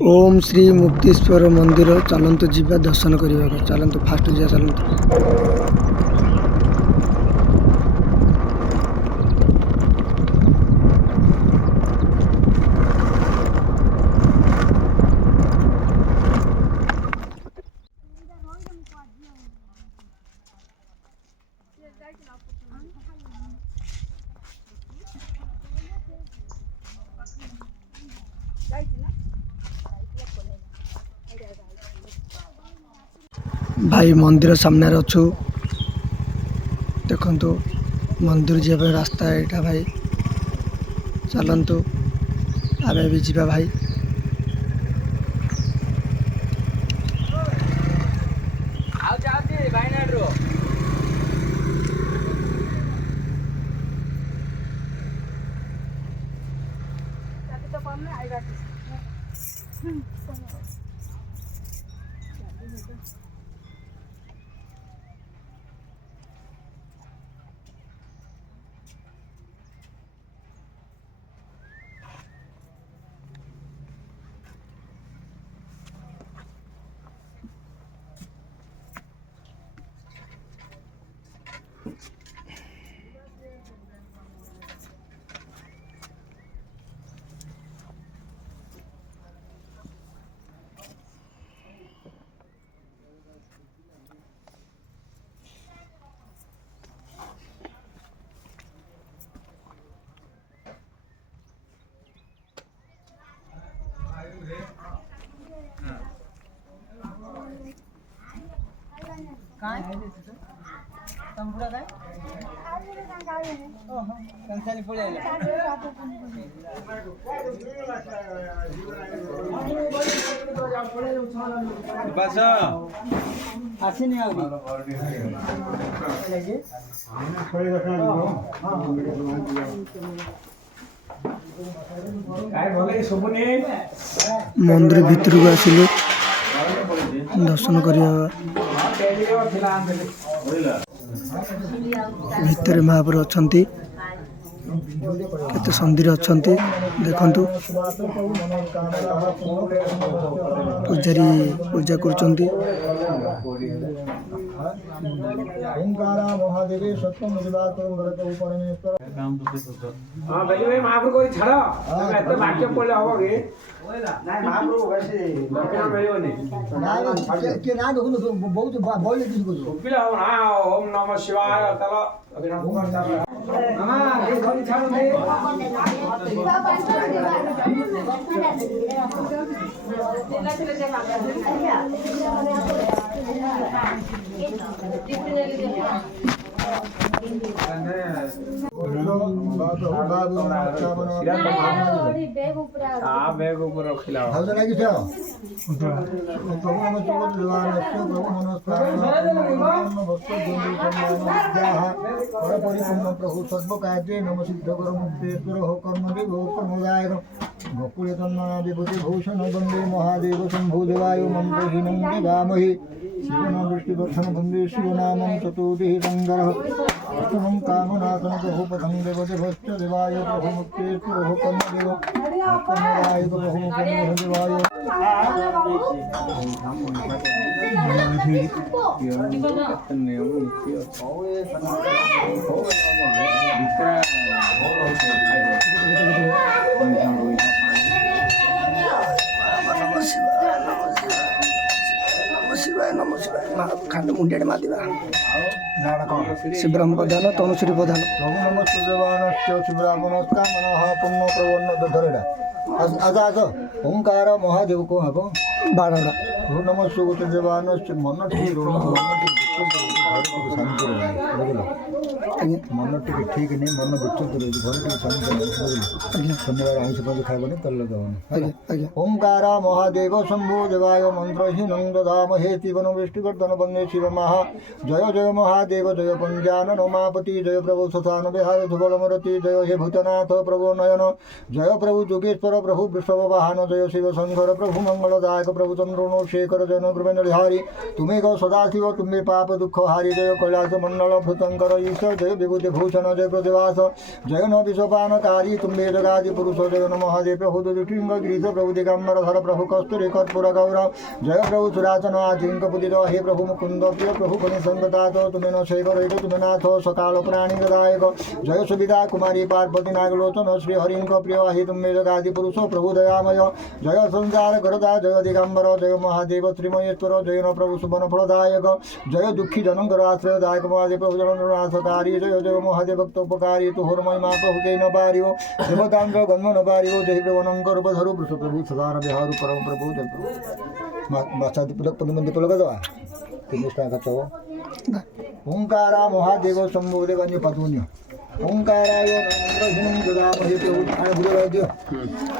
ओम श्री मुक्तेश्वर मंदिर चलतु जीवा दर्शन करने चलतु फास्ट जा चलतु। भाई मंदिर सामने अच्छु देखु मंदिर जाए रास्ता यहाँ भाई चलतु आमे भी जीवा भाई। मंदिर भितर को आसिलु दर्शन करने भितर महाप्रभु अछंती केते संदिर अछंती देखंतु पूजारी पूजा करचंती। ओंकारा महादेवी सत्यम दिवाकरम भरत उपरमेश्वर। हां भाई महाप्रभु को छाड़ एते वाक्य पड़ले हबो गे नाही महाप्रभु वैसे लक्षण मिलियोनी ना के ना देखो बहुत बोले किसी को सुपिला हो ना ओम नमः शिवाय चलो अभिनव कर मामा ये घोड़ी छाड़ो दे बैग ऊपर रखिला हाल तो नहीं क्या प्रभु नमः शिवाय देवानस्य प्रभु नमस्कार भक्त गोविंद सम्मान पर परिपूर्ण प्रभु सर्व कार्ये नम सिद्ध कर मुक्तेश्वर हो कर्म देव कर्मदायक गोकुल तन्मना विभूति भूषण वंदे महादेव शंभु देवाय मंत्रहीनं दिवामहि शिवनाम दृष्टिदर्शन वंदे शिवनामं चतुर्दिः संगरः अष्टमं कामनाथन प्रभु पथं देवदेवश्च देवाय प्रभु मुक्तेश्वर हो कर्म देव कर्मदायक प्रभु मुक्तेश्वर देवाय खांड मुंडिया मादिबा शिवराम प्रधान तनुश्री प्रधान प्रभु नमस्ते देवानस्य शिवरामनस्कार मनः पुण्य प्रवन्न दधरेडा आज ओंकार महादेव को हबो बारड़ा प्रभु नमस्ते देवानस्य मन ठीक मन टे ठीक नहीं मन विचुत रही घर शांति शनिवार आइस पद खाइबनी तेल लगावनी। ओंकार महादेव शंभु देवाय मंत्रहीनं ददामहे शिवन वृष्टिवर्धन वंदे शिव महा जय जय महादेव जय पंजानन उमापति जय प्रभु शशान विहार धुबलमरति जय हे भूतनाथ प्रभु नयन जय प्रभु जोगेश्वर प्रभु वृषभ वाहन जय शिव शंकर प्रभु मंगलदायक प्रभु चंद्रोण शेखर जन कृपेन्द्रहारी तुम्हें गौ सदाशिव तुम्हें पाप दुख हारी जय कैलास मंडल भूतंकर ईश जय विभूति भूषण जय प्रतिवास जय न विश्वपानकारी तुम्बे जगादि पुरुष जय न महादेव हुदुटिंग गिरीश प्रभु दिगंबर धर प्रभु कस्तूरी कर्पूर गौरव जय प्रभु सुरासन आजिंक पुदित हे प्रभु मुकुंद प्रिय प्रभु फणि संगताथ तुम्हें न शेखर तुम्हें नाथ सकाल प्राणी दायक जय सुविधा कुमारी पार्वती नागलोचन श्री हरिंक प्रिय हे तुम्बे जगादि पुरुष प्रभु दयामय जय संसार करता जय दिगंबर जय महादेव श्रीमयेश्वर जय न प्रभु सुबन फलदायक जय दुखी जनंकर आश्रयदायक महादेव प्रभु जननाशकारी जय जय महादेव भक्तोपकारी तुहर महिमा प्रभु के न पारियो देवतांग गंग न पारियो जय प्रभु रूपधरु प्रभु सदान बिहार परम प्रभु जय प्रभु माचा दीपक पुण्य दीपक लगा दवा तीन स्टार का ओंकारा महादेव शंभो देव पतुन्य ओंकाराय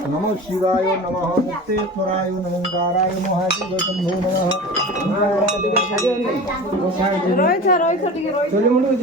नमो शिवाय नमः मुक्तेश्वराय नमोंकाराय महादेव शंभो नमः रोहित रोहित टिके रोहित